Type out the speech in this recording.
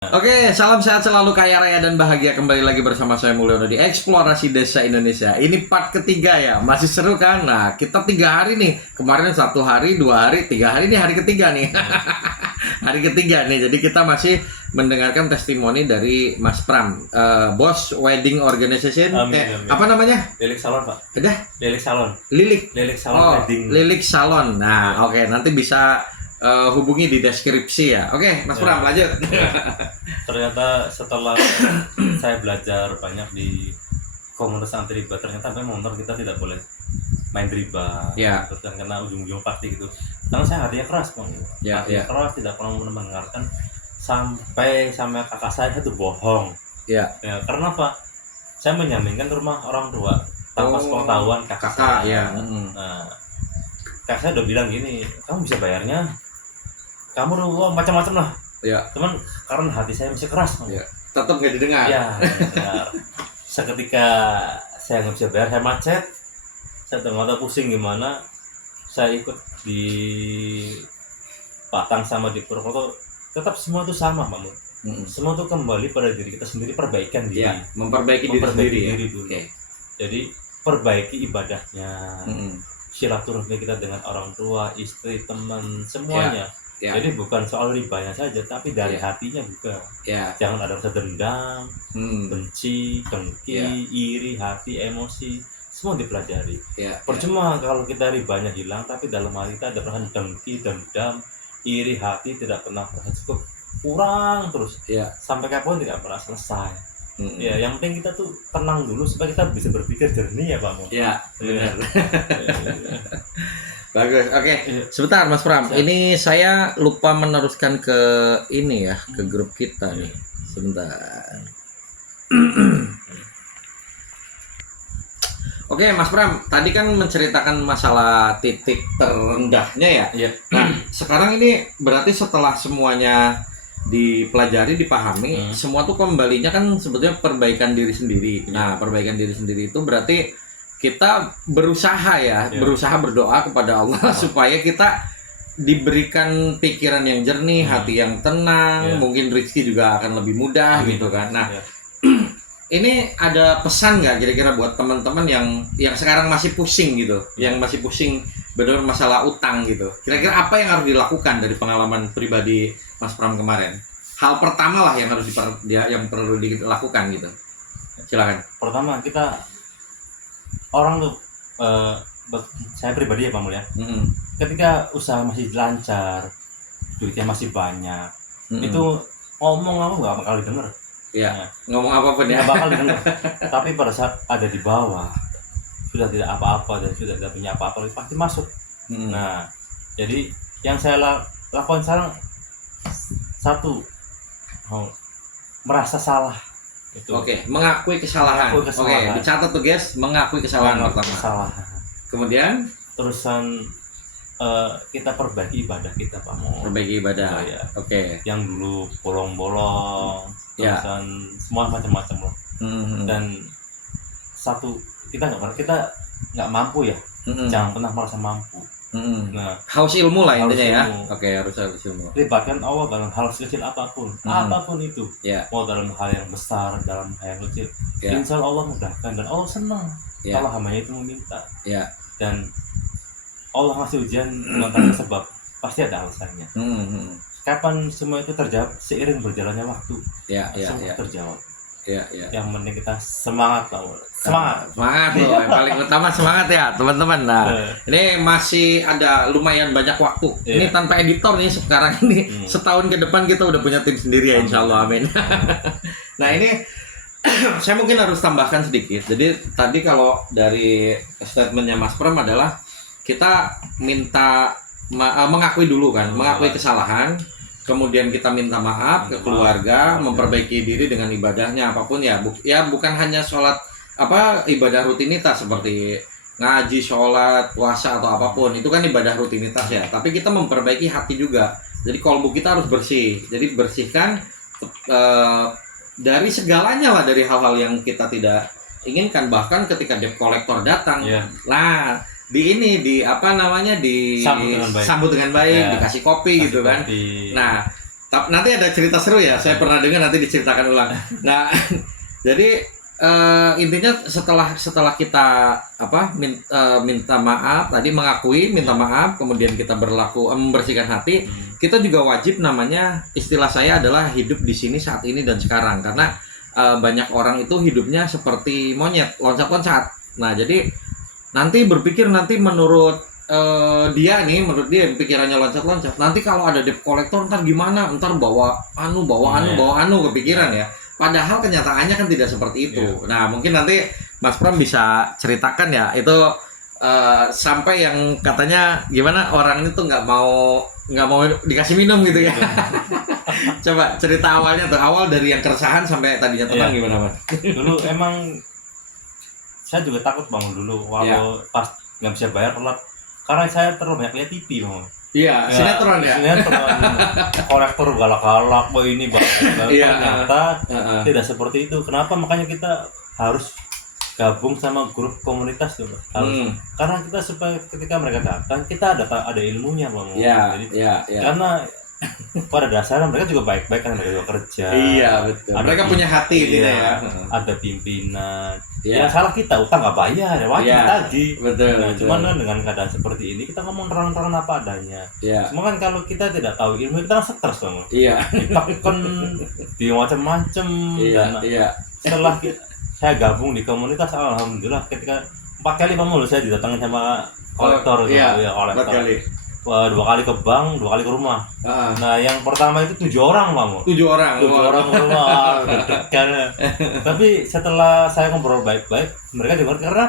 Oke, salam sehat selalu, kaya raya dan bahagia. Kembali lagi bersama saya Mulyono di Eksplorasi Desa Indonesia. Ini part ketiga ya, masih seru kan? Nah, kita 3 hari nih. Kemarin 1 hari, 2 hari, 3 hari, ini hari ketiga nih. Hari ketiga nih, jadi kita masih mendengarkan testimoni dari Mas Pram, Bos Wedding Organization. Amin. Apa namanya? Lilik Salon, Pak. Udah? Lilik Salon. Lilik Salon Wedding. Lilik Salon. Nah, oke, nanti bisa hubungi di deskripsi ya. Oke, Mas Pram, lanjut. Ternyata setelah saya belajar banyak di komunitas anti riba, ternyata memang benar kita tidak boleh main riba. Ya. Terus kan karena ujung-ujung pasti gitu. Karena saya hatinya keras, Bang. Ya, Hatinya keras, tidak pernah mendengarkan sampai sama kakak saya itu bohong. Ya. Ya, karena apa? Saya menyaminkan rumah orang tua tanpa sepengetahuan kakak saya. Ya. Nah, kakak saya udah bilang gini, kamu bisa bayarnya, kamu macam-macam lah. Ya. Cuman karena hati saya masih keras, Ya. Tetap nggak didengar. Ya, benar. Seketika saya nggak bisa bayar, saya macet, saya ternyata pusing gimana, saya ikut di Patang sama di Purwokerto, tetap semua itu sama, Pak Mun. Semua itu kembali pada diri kita sendiri, perbaikan diri. Ya, memperbaiki diri sendiri dulu. Oke. Jadi perbaiki ibadahnya, silaturahmi kita dengan orang tua, istri, teman, semuanya. Ya. Jadi bukan soal ribanya saja, tapi dari hatinya juga. Ya. Jangan ada rasa dendam, benci, dengki, iri, hati, emosi, semua dipelajari. Ya. Percuma kalau kita ribanya hilang, tapi dalam hati kita ada perasaan dengki, dendam, iri, hati tidak pernah cukup, kurang terus. Ya. Sampai kapan tidak pernah selesai. Ya, yang penting kita tuh tenang dulu supaya kita bisa berpikir jernih ya, Pak Mo. Ya, benar. Bagus. Oke. Sebentar Mas Pram. Ini saya lupa meneruskan ke ini ya, ke grup kita nih. Sebentar. Oke, Mas Pram, tadi kan menceritakan masalah titik terendahnya ya. Iya. Nah, sekarang ini berarti setelah semuanya dipelajari, dipahami, semua tuh kembalinya kan sebetulnya perbaikan diri sendiri. Nah, perbaikan diri sendiri itu berarti kita berusaha berusaha berdoa kepada Allah supaya kita diberikan pikiran yang jernih, hati yang tenang, mungkin rezeki juga akan lebih mudah gitu kan. Nah, ini ada pesan nggak kira-kira buat teman-teman yang sekarang masih pusing gitu, yang masih pusing benar masalah utang gitu. Kira-kira apa yang harus dilakukan dari pengalaman pribadi Mas Pram kemarin? Hal pertama lah yang harus yang perlu dilakukan gitu. Silakan. Pertama, kita orang tuh saya pribadi ya Pak Mul ya. Ketika usaha masih lancar, duitnya masih banyak, itu ngomong apa nggak bakal didengar. Iya. Nah, ngomong apapun ya. Nggak bakal didengar. Tapi pada saat ada di bawah, sudah tidak apa-apa dan sudah tidak punya apa-apa, pasti masuk. Nah, jadi yang saya lakukan sekarang satu, merasa salah. Itu. Oke, mengakui kesalahan. Oke, dicatat tuh guys, mengakui kesalahan pertama. Kemudian terusan kita perbaiki ibadah kita, Pak Mo. Perbaiki ibadah. Ya. Oke. Yang dulu bolong-bolong, terusan semua macam-macam loh. Dan satu, kita nggak mampu ya. Jangan pernah merasa mampu. Nah, haus ilmu lah intinya ya. Oke, harus ilmu. Libatkan Allah dalam hal sekecil apapun, apapun itu. Mau dalam hal yang besar, dalam hal yang kecil. Insya Allah mudahkan dan Allah senang kalau hambanya itu meminta. Dan Allah ngasih ujian bukan tanpa sebab, pasti ada alasannya. Kapan semua itu terjawab? Seiring berjalannya waktu. Semua terjawab. Yang penting kita semangat, semangat loh. Yang paling utama semangat ya teman-teman. Nah, ini masih ada lumayan banyak waktu. Ini tanpa editor nih sekarang ini. Setahun ke depan kita udah punya tim sendiri ya, insya Allah, amin. Nah, ini saya mungkin harus tambahkan sedikit. Jadi tadi kalau dari statementnya Mas Pram adalah kita minta mengakui dulu kan, mengakui kesalahan. Kemudian kita minta maaf ke keluarga, memperbaiki diri dengan ibadahnya apapun ya. Bukan hanya sholat ibadah rutinitas seperti ngaji, sholat, puasa atau apapun. Itu kan ibadah rutinitas ya. Tapi kita memperbaiki hati juga. Jadi kolbu kita harus bersih. Jadi bersihkan dari segalanya lah, dari hal-hal yang kita tidak inginkan. Bahkan ketika debt collector datang, nah disambut dengan baik, dikasih kopi gitu kan. Nah, Nanti ada cerita seru ya, saya pernah dengar, nanti diceritakan ulang. Nah, jadi intinya setelah kita minta maaf, tadi mengakui, minta maaf, kemudian kita membersihkan hati, kita juga wajib, namanya istilah saya adalah hidup di sini saat ini dan sekarang, karena banyak orang itu hidupnya seperti monyet, loncat-loncat. Nah, jadi nanti berpikir menurut dia pikirannya loncat-loncat. Nanti kalau ada debt collector ntar gimana? Ntar bawa anu kepikiran ya. Padahal kenyataannya kan tidak seperti itu. Nah, mungkin nanti Mas Pram bisa ceritakan ya, itu sampai yang katanya gimana orang itu nggak mau dikasih minum gitu ya. Coba cerita awalnya tuh, awal dari yang keresahan sampai tadinya tenang gimana Mas? Dulu emang saya juga takut Bang dulu, walau pas nggak bisa bayar telat, karena saya terlalu banyak lihat TV Bang. Iya, sinetron ya. Sinetron, kolektor galak-galak, ini ternyata tidak seperti itu. Kenapa? Makanya kita harus gabung sama grup komunitas tuh, harus. Karena kita supaya ketika mereka datang, kita ada ilmunya, Bang. Iya. Karena pada dasarnya mereka juga baik-baik, kan mereka juga kerja. Iya, betul. Mereka punya hati gitu ya. Ada pimpinan. Yang salah kita utang nggak bayar, wajib tagih. Betul. Nah, cuman kan dengan keadaan seperti ini kita ngomong terang-terang apa adanya. Cuma kan kalau kita tidak tahu ilmu, kita kan stres Bang. Ditekan di macam-macam. Setelah saya gabung di komunitas, alhamdulillah ketika 4 kali Bang saya didatangin sama kolektor. Kolektor. 2 kali ke bank, 2 kali ke rumah. Nah, yang pertama itu 7 orang, Bang. 7 orang ke rumah. Tapi setelah saya ngobrol baik-baik, mereka juga ngerti, karena apa?